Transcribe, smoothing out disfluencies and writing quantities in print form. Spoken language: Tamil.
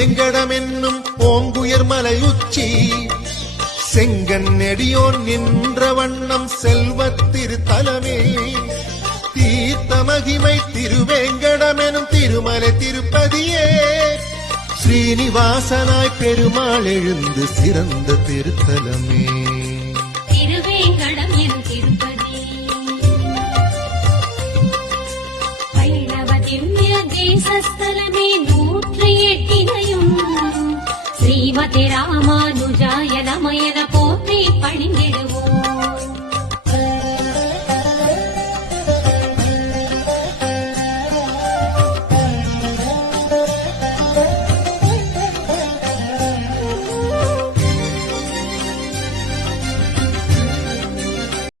திருவேங்கடம் என்னும் ஓங்குயர் மலையுச்சி செங்கன் நெடியோன் நின்ற வண்ணம் செல்வத் திருத்தலமே தீர்த்த மகிமை திருவேங்கடம் எனும் திருமலை திருப்பதியே ஸ்ரீனிவாசனாய் பெருமாள் எழுந்து சிறந்த திருத்தலமே திருவேங்கடம் எனும் திருப்பதி பைரவ திவ்ய தேசஸ்தலமே 108 ஸ்ரீமதி ராமானுஜாய நமயன போற்றி பணிந்தே